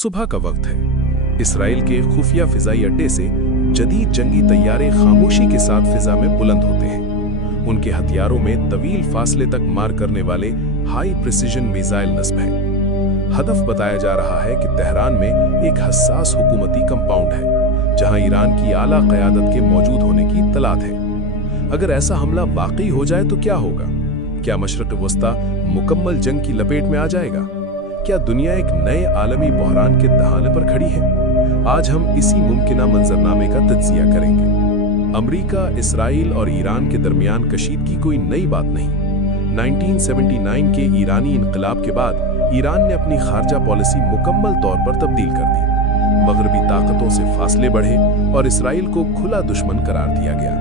सुबह का वक्त है। इसराइल के खुफिया फिजाई अड्डे से जदीद जंगी तैयारे खामोशी के साथ फिजा में बुलंद होते हैं। उनके हथियारों में तवील फासले तक मार करने वाले हाई प्रिसिजन मिसाइल नस्ब हैं। हदफ बताया जा रहा है कि तेहरान में एक हसास हुकूमती कंपाउंड है, जहां ईरान की आला क़यादत के मौजूद होने की इत्तलात है। अगर ऐसा हमला वाकई हो जाए तो क्या होगा? क्या मशरक़ वस्ता मुकम्मल जंग की लपेट में आ जाएगा? क्या दुनिया एक नए आलमी बहरान के दहाने पर खड़ी है? आज हम इसी मुमकिना मंजरनामे का तज्जिया करेंगे। अमेरिका, इसराइल और ईरान के दरमियान कशीदगी कोई नई बात नहीं। 1979 के ईरानी इनकलाब के बाद ईरान ने अपनी खारजा पॉलिसी मुकम्मल तौर पर तब्दील कर दी। मगरबी ताकतों से फासले बढ़े और इसराइल को खुला दुश्मन करार दिया गया।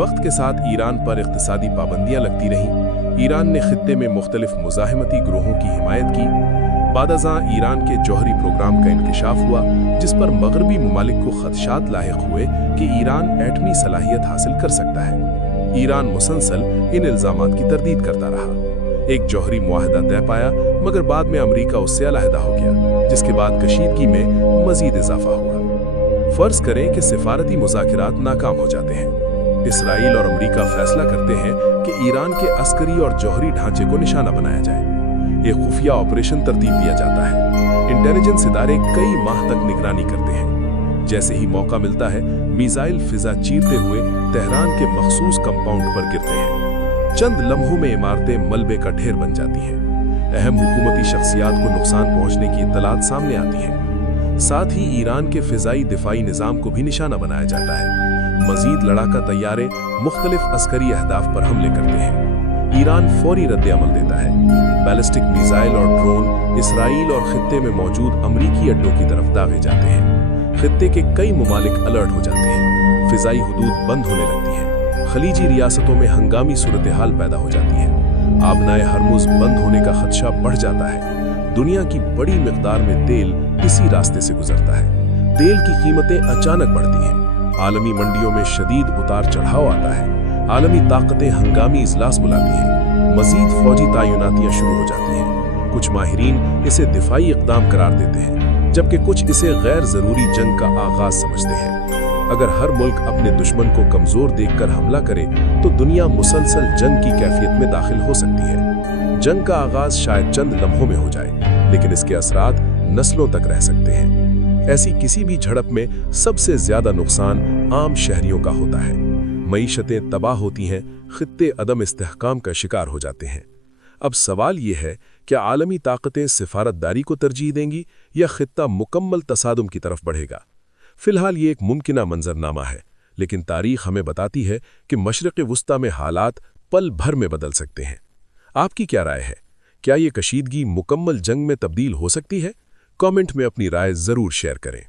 वक्त के साथ ईरान पर इक़्तिसादी पाबंदियां लगती रहीं। ईरान ने खित्ते में मुख्तलिफ मुज़ाहिमती ग्रोहों की हिमायत की। बादज़ां ईरान के जौहरी प्रोग्राम का इंकशाफ हुआ, जिस पर मगरबी ममालिक को खदशात लाहिक हुए कि ईरान एटमी सलाहियत हासिल कर सकता है। ईरान मुसलसल इन इल्ज़ामात की तरदीद करता रहा। एक जौहरी मुआहदा तय पाया, मगर बाद में अमेरिका उससे अलहदा हो गया, जिसके बाद कशीदगी में मजीद इजाफा हुआ। फर्ज करें कि सिफारती मुज़ाकिरात नाकाम हो जाते हैं। इसराइल और अमेरिका फैसला करते हैं कि ईरान के अस्करी और जौहरी ढांचे को निशाना बनाया जाए। एक खुफिया ऑपरेशन तरतीब दिया जाता है। इंटेलिजेंस इदारे कई माह तक निगरानी करते हैं। जैसे ही मौका मिलता है, मिसाइल फिजा चीरते हुए तेहरान के मखसूस कंपाउंड पर गिरते हैं। चंद लम्हों में इमारतें मलबे का ढेर बन जाती हैं। अहम हुकूमती शख्सियात को नुकसान पहुंचने की इत्तलात सामने आती हैं। साथ ही ईरान के फिजाई दिफाई निज़ाम को भी निशाना बनाया जाता है। मजीद लड़ाका तैयारे मुख्तलिफ अस्करी अहदाफ पर हमले करते हैं। ईरान फौरी रद्द-ए-अमल देता है। बैलिस्टिक मिसाइल और ड्रोन इसराइल और खित्ते में मौजूद अमरीकी अड्डों की तरफ दागे जाते हैं। खित्ते के कई ममालिक अलर्ट हो जाते हैं। फिजाई हुदूद बंद होने लगती हैं। खलीजी रियासतों में हंगामी सूरत हाल पैदा हो जाती है। आबनाए हरमुज बंद होने का खदशा बढ़ जाता है। दुनिया की बड़ी मिकदार में तेल इसी रास्ते से गुजरता है। तेल की कीमतें अचानक बढ़ती हैं। आलमी मंडियों में शदीद उतार चढ़ाव आता है। आलमी ताकतें हंगामी इजलास बुलाती हैं। मजीद फौजी तैनातियां शुरू हो जाती हैं। कुछ माहिरीन इसे दिफाई इक़दाम करार देते हैं, जबकि कुछ इसे गैर ज़रूरी जंग का आगाज समझते हैं। अगर हर मुल्क अपने दुश्मन को कमज़ोर देखकर हमला करे तो दुनिया मुसलसल जंग की कैफियत में दाखिल हो सकती है। जंग का आगाज शायद चंद लम्हों में हो जाए, लेकिन इसके असरात नस्लों तक रह सकते हैं। ऐसी किसी भी झड़प में सबसे ज्यादा नुकसान आम शहरियों का होता है। मईशतें तबाह होती हैं, खित्ते अदम इस्तेहकाम का शिकार हो जाते हैं। अब सवाल ये है, क्या आलमी ताकतें सिफारतदारी को तरजीह देंगी या खित्ता मुकम्मल तसादुम की तरफ बढ़ेगा? फिलहाल ये एक मुमकिना मंजरनामा है, लेकिन तारीख हमें बताती है कि मशरिक़ वुस्ता में हालात पल भर में बदल सकते हैं। आपकी क्या राय है? क्या ये कशीदगी मुकम्मल जंग में तब्दील हो सकती है? कमेंट में अपनी राय ज़रूर शेयर करें।